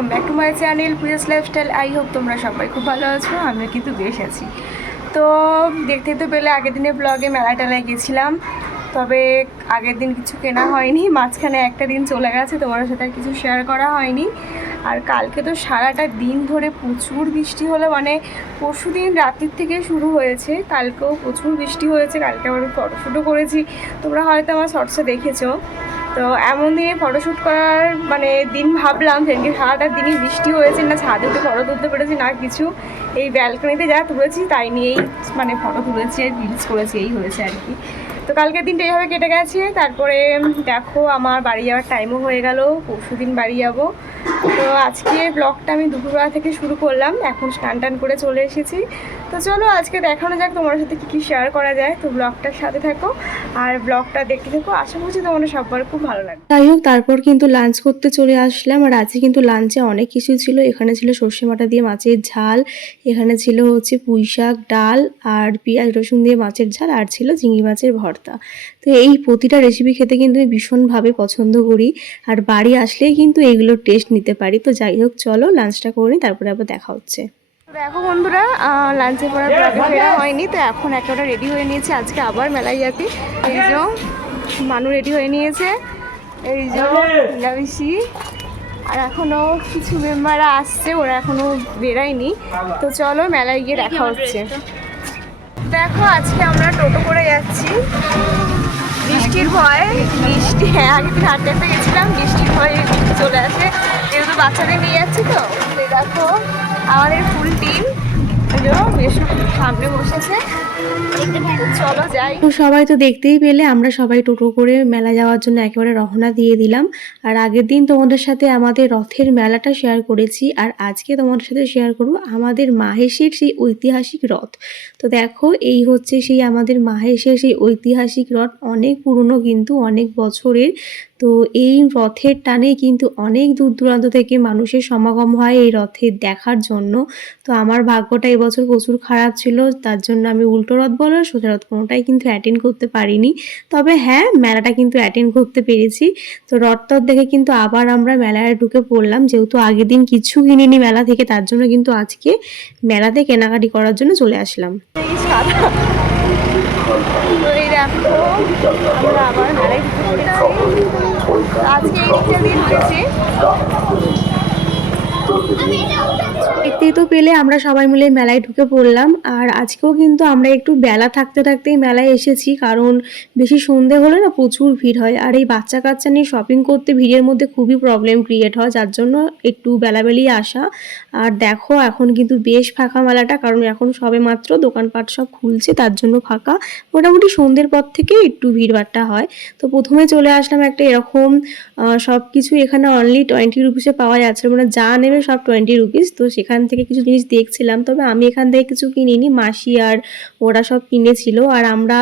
Welcome back to my channel Prius lifestyle. I hope তোমরা সবাই খুব ভালো আছো, আমরা কিন্তু বেশ আছি। তো দেখতে তো পেলে আগের দিনে ব্লগে মেলা টেলায় গেছিলাম, তবে আগের দিন কিছু কেনা হয়নি, মাঝখানে একটা দিন চলে গেছে, তোমার সাথে আর কিছু শেয়ার করা হয়নি। আর কালকে তো সারাটা দিন ধরে প্রচুর বৃষ্টি হলো, মানে পরশু দিন রাত্রির থেকে শুরু হয়েছে, কালকেও প্রচুর বৃষ্টি হয়েছে। কালকে আবার ফটোশ্যুটও করেছি, তোমরা হয়তো আমার শর্টসে দেখেছো। তো এমন দিনে ফটোশ্যুট করার মানে দিন ভাবলাম, সেদিনকে সারাটা দিনই বৃষ্টি হয়েছে, না ছাদে উঠে ফটো তুলতে পেরেছি না কিছু, এই ব্যালকনিতে যা তুলেছি তাই নিয়েই মানে ফটো তুলেছি আর রিলস করেছি, এই হয়েছে আর কি। তো কালকের দিনটা এইভাবে কেটে গেছে। তারপরে দেখো আমার বাড়ি যাওয়ার টাইমও হয়ে গেল, পরশু দিন বাড়ি যাবো। তো আজকে ব্লগটা আমি দুপুরবেলা থেকে শুরু করলাম, এখন স্নান টান করে চলে এসেছি। তো চলো আজকে দেখানো যাক তোমার সাথে কী কী শেয়ার করা যায়। তো ব্লগটার সাথে থাকো আর ব্লগটা দেখতে থাকো, আশা করছি তোমাদের সবার খুব ভালো লাগবে। যাই হোক, তারপর কিন্তু লাঞ্চ করতে চলে আসলাম। আর আজকে কিন্তু লাঞ্চে অনেক কিছু ছিল। এখানে ছিল সর্ষে বাটা দিয়ে মাছের ঝাল, এখানে ছিল হচ্ছে পুঁই শাক, ডাল আর পেঁয়াজ রসুন দিয়ে মাছের ঝাল, আর ছিল চিংড়ি মাছের ভর্তা। তো এই প্রতিটা রেসিপি খেতে কিন্তু আমি ভীষণভাবে পছন্দ করি, আর বাড়ি আসলেই কিন্তু এইগুলোর টেস্ট নিতে পারি। তো যাই হোক, চলো লাঞ্চটা করে নিই, তারপরে আবার দেখা হচ্ছে। দেখো বন্ধুরা, লাঞ্চে পরে ব্লগে ফেরা হয়নি, তো এখন একেবারে রেডি হয়ে নিয়েছে, আজকে আবার মেলায় যাতে। এই যে মানু রেডি হয়ে নিয়েছে, এই যে মিলামিশি, আর এখনও কিছু মেম্বাররা আসছে, ওরা এখনও বেরায়নি। তো চলো মেলায় গিয়ে দেখা হচ্ছে। দেখো আজকে আমরা টোটো করে যাচ্ছি, বৃষ্টির ভয়, বৃষ্টি হ্যাঁ আগের দিন হাঁটতে হাঁটতে গেছিলাম, বৃষ্টির ভয়ে বৃষ্টি চলে আসে, যেহেতু বাচ্চাদের নিয়ে যাচ্ছি। তো দেখো আমাদের ফুল টিম বেশ সামনে বসেছে, চলো যাই। তো সবাই তো দেখতেই পেলে, আমরা সবাই টোটো করে মেলা যাওয়ার জন্য একেবারে রওনা দিয়ে দিলাম। আর আগের দিন তোমাদের সাথে আমাদের রথের মেলাটা শেয়ার করেছি, আর আজকে তোমাদের সাথে শেয়ার করব আমাদের মাহেশের সেই ঐতিহাসিক রথ। তো দেখো, এই হচ্ছে সেই আমাদের মাহেশের সেই ঐতিহাসিক রথ, অনেক পুরনো কিন্তু, অনেক বছরের। তো এই রথের টানে কিন্তু অনেক দূর দূরান্ত থেকে মানুষের সমাগম হয় এই রথের দেখার জন্য। তো আমার ভাগ্যটা এবছর প্রচুর খারাপ ছিল, তার জন্য আমি উল্টো রথ বলো সোজা রথ কোনোটাই কিন্তু অ্যাটেন্ড করতে পারিনি। তবে হ্যাঁ, মেলাটা কিন্তু অ্যাটেন্ড করতে পেরেছি। তো রথ টথ দেখে কিন্তু আবার আমরা মেলায় ঢুকে পড়লাম, যেহেতু আগের দিন কিছু কিনিনি মেলা থেকে, তার জন্য কিন্তু আজকে মেলাতে কেনাকাটি করার জন্য চলে আসলাম। এই সাদা, তো এই দেখো আমরা আবার মেলায় ঢুকে পড়েছি, আজকে এই দিকটা দিয়ে ঢুকেছি। দেখতেই তো পেলে আমরা সবাই মিলে মেলায় ঢুকে পড়লাম। আর আজকেও কিন্তু আমরা একটু বেলা থাকতে থাকতেই মেলায় এসেছি, কারণ বেশি সন্ধে হলে না প্রচুর ভিড় হয়, আর এই বাচ্চা কাচ্চা নিয়ে শপিং করতে ভিড়ের মধ্যে খুবই প্রবলেম ক্রিয়েট হয়, যার জন্য একটু বেলাবেলি আসা। আর দেখো এখন কিন্তু বেশ ফাঁকা মেলাটা, কারণ এখন সবে মাত্র দোকানপাট সব খুলছে, তার জন্য ফাঁকা। মোটামুটি সন্ধ্যের পর থেকে একটু ভিড়ভাট্টা হয়। তো প্রথমে চলে আসলাম একটা এরকম, সব কিছু এখানে অনলি 20 রুপিসে পাওয়া যাচ্ছে, মানে যা নেবে সব 20 রুপিস। তো সেখান থেকে কিছু জিনিস দেখছিলাম, তবে আমি এখান থেকে কিছু কিনিনি, মাসি আর ওরা সব কিনেছিল। আর আমরা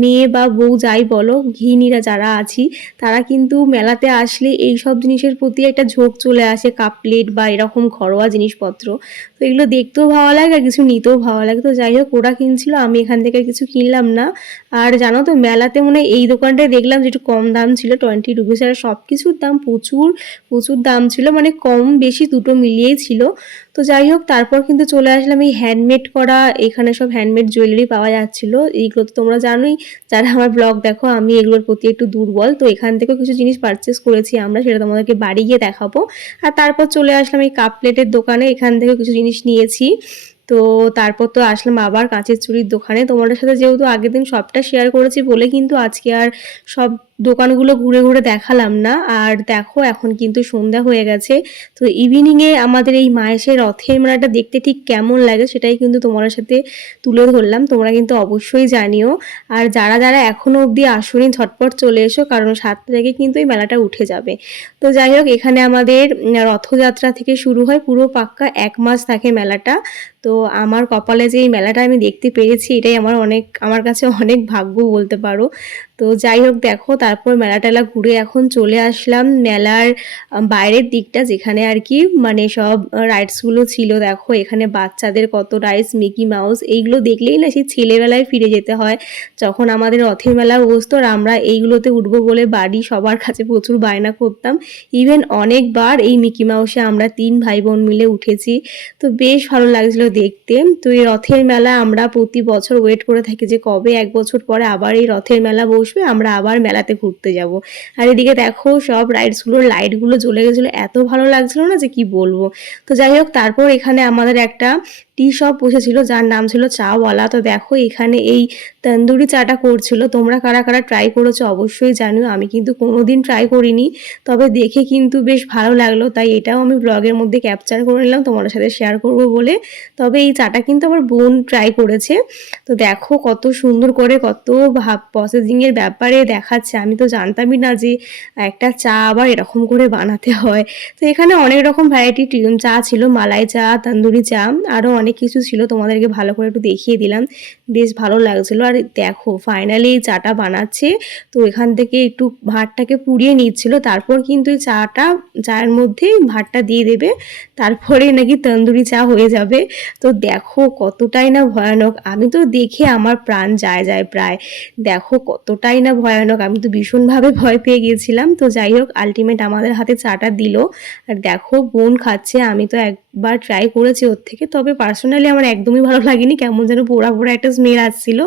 মেয়ে বা বউ যাই বলো, গৃহিণীরা যারা আছি, তারা কিন্তু মেলাতে আসলে এই সব জিনিসের প্রতি একটা ঝোঁক চলে আসে, কাপ প্লেট বা এরকম ঘরোয়া জিনিসপত্র। তো এগুলো দেখতেও ভালো লাগে আর কিছু নিতেও ভালো লাগে। তো যাই হোক, ওরা কিনছিল, আমি এখান থেকে কিছু কিনলাম না। আর জানো তো, মেলাতে মনে হয় এই দোকানটায় দেখলাম যে একটু কম দাম ছিল, 20 রুপিস, আর সব কিছুর দাম প্রচুর প্রচুর দাম ছিল, মানে কম বেশি দুটো মিলিয়েই ছিল। তো যাই হোক, তারপর কিন্তু চলে আসলাম এই হ্যান্ডমেড করা, এখানে সব হ্যান্ডমেড জুয়েলারি পাওয়া যাচ্ছিল। এইগুলো তো তোমরা জানোই, যারা আমার ব্লগ দেখো, আমি এগুলোর প্রতি একটু দুর্বল। তো এখান থেকেও কিছু জিনিস পারচেস করেছি আমরা, সেটা তোমাদেরকে বাড়ি গিয়ে দেখাবো। আর তারপর চলে আসলাম এই কাপ প্লেটের দোকানে, এখান থেকে কিছু জিনিস নিয়েছি। তো তারপর তো আসলাম আবার কাঁচের চুড়ির দোকানে। তোমাদের সাথে যেহেতু আগের দিন সবটা শেয়ার করেছি বলে কিন্তু আজকে আর সব দোকানগুলো ঘুরে ঘুরে দেখালাম না। আর দেখো এখন কিন্তু সন্ধ্যা হয়ে গেছে। তো ইভিনিংয়ে আমাদের এই মাহেশের রথের মেলাটা দেখতে ঠিক কেমন লাগে সেটাই কিন্তু তোমাদের সাথে তুলে ধরলাম, তোমরা কিন্তু অবশ্যই জানিও। আর যারা যারা এখনও অবধি আসুনি, ঝটপট চলে এসো, কারণ 7 তারিখে কিন্তু এই মেলাটা উঠে যাবে। তো যাই হোক, এখানে আমাদের রথযাত্রা থেকে শুরু হয়, পুরো পাক্কা 1 মাস থাকে মেলাটা। তো আমার কপালে যে এই মেলাটা আমি দেখতে পেরেছি, এটাই আমার কাছে অনেক ভাগ্য বলতে পারো। তো যাই হোক দেখো, তারপর মেলা টেলা ঘুরে এখন চলে আসলাম মেলার বাইরের দিকটা, যেখানে আর কি মানে সব রাইডসগুলো ছিল। দেখো এখানে বাচ্চাদের কত রাইডস, মিকি মাউস, এইগুলো দেখলেই না সেই ছেলেবেলায় ফিরে যেতে হয়, যখন আমাদের রথের মেলা বসতো আর আমরা এইগুলোতে উঠবো বলে বাড়ি সবার কাছে প্রচুর বায়না করতাম। ইভেন অনেকবার এই মিকি মাউসে আমরা 3 ভাই বোন মিলে উঠেছি। তো বেশ ভালো লাগছিল দেখতে। তো এই রথের মেলা আমরা প্রতি বছর ওয়েট করে থাকি যে কবে 1 বছর পরে আবার এই রথের মেলা বসবে, আমরা আবার মেলাতে ঘুরতে যাব। আর এদিকে দেখো সব রাইডসগুলোর লাইটগুলো জ্বলে গেছিলো, এত ভালো লাগছিল না যে কি বলবো। তো যাই হোক, তারপর এখানে আমাদের একটা টি শপ বসেছিল যার নাম ছিল চাওয়ালা। তো দেখো এখানে এই তন্দুরি চাটা করছিল। তোমরা কারা কারা ট্রাই করেছো অবশ্যই জানিও, আমি কিন্তু কোনোদিন ট্রাই করিনি, তবে দেখে কিন্তু বেশ ভালো লাগলো, তাই এটাও আমি ব্লগের মধ্যে ক্যাপচার করে নিলাম তোমাদের সাথে শেয়ার করব বলে। তবে এই চাটা কিন্তু আমার বোন ট্রাই করেছে। তো দেখো কত সুন্দর করে, কত প্রসেসিংয়ের ব্যাপারে দেখাচ্ছে, আমি তো জানতামই না যে একটা চা আবার এরকম করে বানাতে হয়। তো এখানে অনেক রকম ভ্যারাইটি চা ছিল, মালাই চা, তন্দুরি চা, আরও অনেক কিছু ছিল, তোমাদেরকে ভালো করে একটু দেখিয়ে দিলাম, বেশ ভালো লাগছিলো। আর দেখো ফাইনালি এই চাটা বানাচ্ছে, তো এখান থেকে একটু ভাতটাকে পুড়িয়ে নিচ্ছিল, তারপর কিন্তু এই চায়ের মধ্যে ভাতটা দিয়ে দেবে, তারপরে নাকি তন্দুরি চা হয়ে যাবে। তো দেখো কতটাই না ভয়ানক, আমি তো দেখে আমার প্রাণ যায় প্রায়। দেখো কতটাই না ভয়ানক, আমি তো ভীষণভাবে ভয় পেয়ে গিয়েছিলাম। তো যাই হোক আলটিমেট আমাদের হাতে চাটা দিল। আর দেখো বোন খাচ্ছে, আমি তো একবার ট্রাই করেছি ওর থেকে, তবে পার্সোনালি আমার একদমই ভালো লাগেনি, কেমন যেন পোড়া পোড়া একটা স্মেল আসছিল।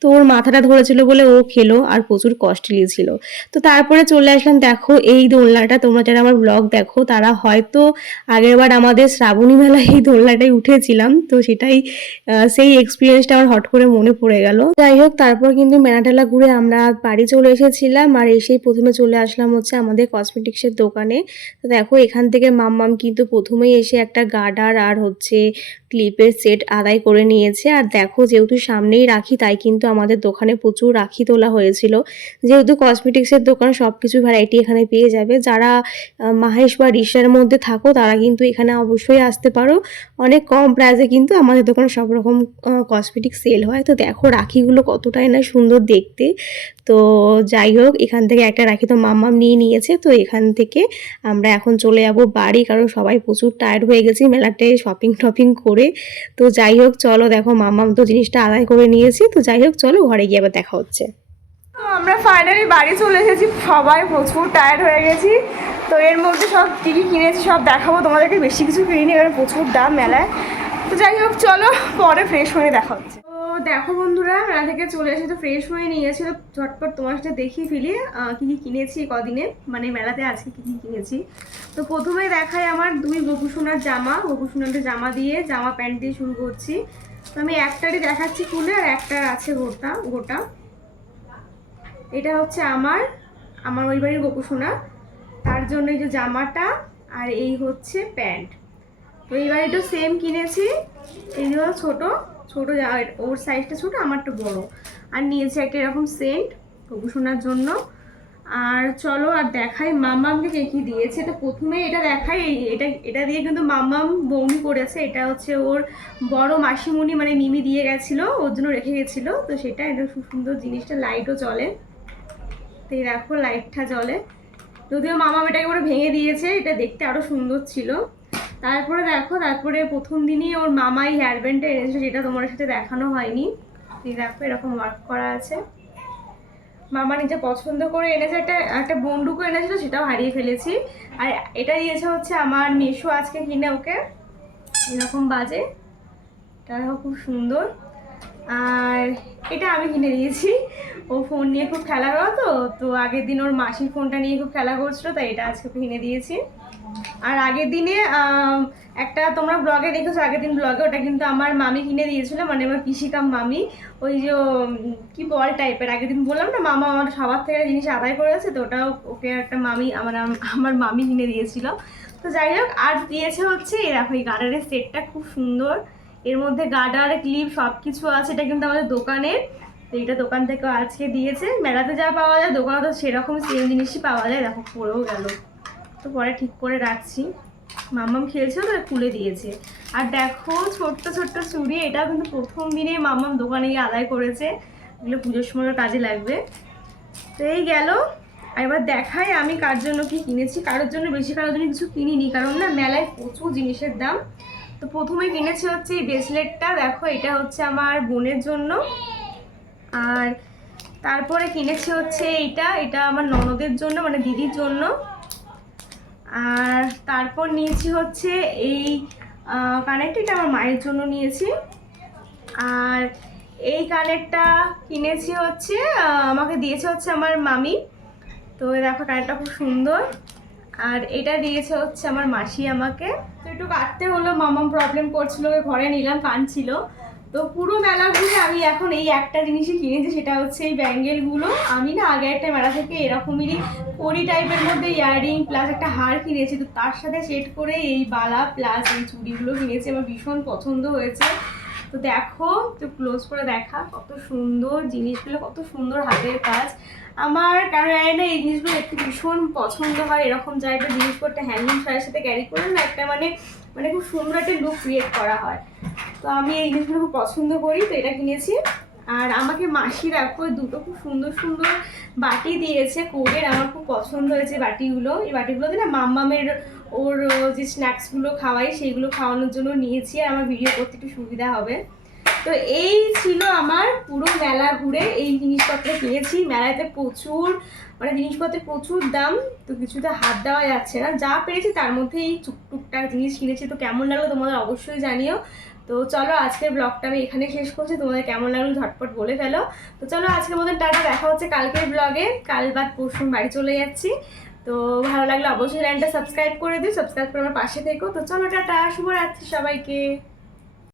তো ওর মাথাটা ধরেছিল বলে ও খেলো, আর প্রচুর কস্টলি ছিল। তো তারপরে চলে আসলাম দেখো এই দোলনাটা, তোমরা যারা আমার ব্লগ দেখো তারা হয়তো আগেরবার আমাদের শ্রাবণী মেলায় এই দোলনাটাই উঠেছিলাম, তো সেটাই সেই এক্সপিরিয়েন্সটা আমার হট করে মনে পড়ে গেল। যাই হোক তারপর কিন্তু মেলা টেলা ঘুরে আমরা বাড়ি চলে এসেছিলাম, আর এসেই প্রথমে চলে আসলাম হচ্ছে আমাদের কসমেটিক্সের দোকানে। তো দেখো এখান থেকে মাম্মাম কিন্তু প্রথমেই এসে একটা গার্ডার আর হচ্ছে ক্লিপের সেট আদায় করে নিয়েছে। আর দেখো যেহেতু সামনেই রাখি, তাই কিন্তু আমাদের দোকানে প্রচুর রাখি তোলা হয়েছিল। যেহেতু কসমেটিক্সের দোকান সব কিছু ভ্যারাইটি এখানে পেয়ে যাবে, যারা মাহেশ বা রিশার মধ্যে থাকো তারা কিন্তু এখানে অবশ্যই আসতে পারো, অনেক কম প্রাইসে কিন্তু আমাদের দোকানে সব রকম কসমেটিক সেল হয়। তো দেখো রাখিগুলো কতটাই না সুন্দর দেখতে। তো যাই হোক এখান থেকে একটা রাখি তো মাম্মাম নিয়ে নিয়েছে। তো এখান থেকে আমরা এখন চলে যাব বাড়ি, কারণ সবাই প্রচুর টায়ার্ড হয়ে গেছি মেলাতে শপিং করে। তো যাই হোক চলো, দেখো মাম্মাম তো জিনিসটা আদায় করে নিয়েছি। তো যাই হোক চলো ঘরে গিয়ে আবার দেখা হচ্ছে। তো আমরা ফাইনালি বাড়ি চলে এসেছি, সবাই প্রচুর টায়ার্ড হয়ে গেছি। তো এর মধ্যে সব কী কী কিনেছি সব দেখাবো তোমাদেরকে, বেশি কিছু কিনিনি কারণ প্রচুর দাম মেলায়। তো যাই হোক চলো পরে ফ্রেশ হয়ে দেখা হচ্ছে। তো দেখো বন্ধুরা মেলা থেকে চলে এসে তো ফ্রেশ হয়ে নিয়েছি, তো ঝটপট তোমার সাথে দেখিয়ে ফেলি কী কী কিনেছি কদিনে, মানে মেলাতে আজকে কী কী কিনেছি। তো প্রথমে দেখাই আমার 2 গোপুসোনার জামা, গোপুসোনাদের জামা দিয়ে জামা প্যান্ট দিয়ে শুরু করছি। তো আমি একটারই দেখাচ্ছি খুলে, আর একটা আছে গোটা। এটা হচ্ছে আমার ওই বাড়ির গোপুসোনা, তার জন্য এই যে জামাটা, আর এই হচ্ছে প্যান্ট। তো এই বাড়িটা সেম কিনেছি, এই যে ছোটো ওর সাইজটা ছোটো, আমারটা বড়। আর নিয়েছি একটা এরকম সেন্ট গোপুসোনার জন্য। আর চলো আর দেখাই মাম্মামকে কে কী দিয়েছে। তো প্রথমে এটা দেখাই, এটা দিয়ে কিন্তু মাম্মাম বৌনি করেছে, এটা হচ্ছে ওর বড় মাসিমণি মানে মিমি দিয়ে গেছিলো, ওর জন্য রেখে গেছিলো। তো সেটা এটা খুব সুন্দর জিনিসটা, লাইটও চলে। তো এই দেখো লাইটটা জ্বলে, যদিও মামা এটাকে ওরা ভেঙে দিয়েছে, এটা দেখতে আরও সুন্দর ছিল। তারপরে প্রথম দিনই ওর মামাই হেয়ার ব্যান্ডটা এনেছিল, যেটা তোমার সাথে দেখানো হয়নি। এই দেখো এরকম ওয়ার্ক করা আছে, মামা নিজে পছন্দ করে এনেছে। একটা বন্দুকও এনেছিল, সেটাও হারিয়ে ফেলেছি। আর এটা দিয়েছে হচ্ছে আমার মেশো আজকে কিনে ওকে, এরকম বাজে, এটা খুব সুন্দর। আর এটা আমি কিনে দিয়েছি, ও ফোন নিয়ে খুব খেলা করো, তো আগের দিন ওর মাসির ফোনটা নিয়ে খুব খেলা করছিল, তাই এটা আজকে কিনে দিয়েছি। আর আগের দিনে একটা তোমরা ব্লগে দেখেছো, আগের দিন ব্লগে, ওটা কিন্তু আমার মামি কিনে দিয়েছিল, মানে আমার পিসিকাম মামি, ওই যে কি বল টাইপের। আগের দিন বললাম না মামা আমার সবার থেকে জিনিস আদায় করেছে, তো ওটাও ওকে একটা মামি আমার মামি কিনে দিয়েছিল। তো যাই হোক আর দিয়েছে হচ্ছে দেখো এই গার্ডারের সেটটা খুব সুন্দর, এর মধ্যে গার্ডার ক্লিপ সব কিছু আছে। এটা কিন্তু আমাদের দোকানের, তো এটা দোকান থেকে আজকে দিয়েছে। মেলাতে যা পাওয়া যায় দোকানে তো সেরকম সেম জিনিসই পাওয়া যায়। দেখো পড়েও গেল, তো পরে ঠিক করে রাখছি। মাম্মাম খেয়েছিল তো খুলে দিয়েছে। আর দেখো ছোট্ট চুড়ি, এটাও কিন্তু প্রথম দিনে মাম্মাম দোকানে গিয়ে আদায় করেছে, এগুলো পুজোর সময় কাজে লাগবে। তো এই গেল। এবার দেখাই আমি কার জন্য কি কিনেছি। কারোর জন্য বেশি, কারোর জন্য কিছু কিনিনি, কারণ না মেলায় প্রচুর জিনিসের দাম। তো প্রথমে কিনেছি হচ্ছে এই ব্রেসলেটটা, দেখো এটা হচ্ছে আমার বোনের জন্য। আর তারপরে কিনেছি হচ্ছে এটা আমার ননদের জন্য, মানে দিদির জন্য। আর তারপর নিয়েছি হচ্ছে এই কানেরটা, এটা আমার মায়ের জন্য নিয়েছি। আর এই কানেরটা কিনেছি হচ্ছে আমাকে দিয়েছে হচ্ছে আমার মামি। তো দেখো কানেরটা খুব সুন্দর। আর এটা দিয়েছে হচ্ছে আমার মাসি আমাকে। তো একটু কাটতে হলো, মামাম প্রবলেম করছিল, ঘরে নিলাম, কানছিল। তো পুরো মেলা ঘুরে আমি এখন এই একটা জিনিসই কিনেছি, সেটা হচ্ছে এই ব্যাঙ্গেলগুলো। আমি না আগে একটা মেলা থেকে এরকমই কড়ি টাইপের মধ্যে ইয়াররিং প্লাস একটা হার কিনেছি, তো তার সাথে সেট করে এই বালা প্লাস এই চুড়িগুলো কিনেছি। আমার ভীষণ পছন্দ হয়েছে। তো দেখো, একটু ক্লোজ করে দেখা কত সুন্দর জিনিসগুলো, কত সুন্দর হাতের কাজ। আমার কেন জানি না এই জিনিসগুলো একটু ভীষণ পছন্দ হয়। এরকম জায়গায় জিনিস করতে হ্যান্ডলুম শাড়ির সাথে ক্যারি করে না একটা মানে মানে খুব সুন্দর একটা লুক ক্রিয়েট করা হয়। তো আমি এই জিনিসগুলো খুব পছন্দ করি, তো এটা কিনেছি। আর আমাকে মাসি দেখো দুটো খুব সুন্দর সুন্দর বাটি দিয়েছে কোডের, আমার খুব পছন্দ হয়েছে বাটিগুলো। এই বাটিগুলোতে না মাম্মামের ওর যে স্ন্যাক্সগুলো খাওয়াই সেইগুলো খাওয়ানোর জন্য নিয়েছি, আর আমার ভিডিও করতে একটু সুবিধা হবে। তো এই ছিল আমার পুরো মেলা ঘুরে এই জিনিসপত্র কিনেছি। মেলাতে প্রচুর মানে জিনিসপত্রের প্রচুর দাম, তো কিছুতে হাত দেওয়া যাচ্ছে না। যা পেরেছি তার মধ্যে এই টুকটাক জিনিস কিনেছি। তো কেমন লাগলো তোমাদের অবশ্যই জানিও। তো চলো আজকের ব্লগটা আমি এখানে শেষ করছি, তোমাদের কেমন লাগলো ঝটপট বলে ফেলো। তো চলো আজকের মতন টাটা, দেখা হচ্ছে কালকের ব্লগে। কাল বাদ পরশু বাড়ি চলে যাচ্ছি। তো ভালো লাগলে অবশ্যই চ্যানেলটা সাবস্ক্রাইব করে দিও, সাবস্ক্রাইব করে আমার পাশে থেকো। তো চলো টাটা, শুভরাত্রি সবাইকে।